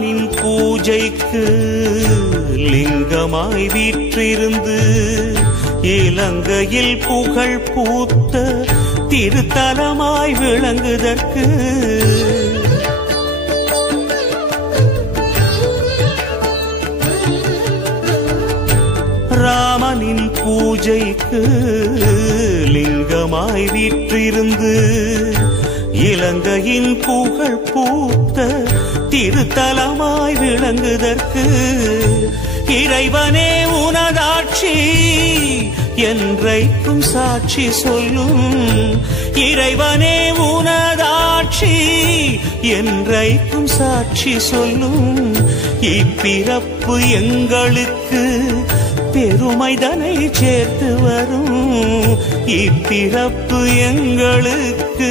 ராமனின் பூஜைக்கு லிங்கமாய் வீற்றிருந்து இலங்கையில் புகழ் பூத்த திருத்தலமாய் விளங்குதற்கு ராமனின் பூஜைக்கு லிங்கமாய் வீற்றிருந்து இலங்கையின் புகழ் பூத்த திருத்தலமாய் விளங்குதற்கு இறைவனே உனதாட்சி என்றைக்கும் சாட்சி சொல்லும். இறைவனே உனதாட்சி என்றைக்கும் சாட்சி சொல்லும். இப்பிறப்பு எங்களுக்கு பெருமைதனை சேர்த்து வரும். இப்பிறப்பு எங்களுக்கு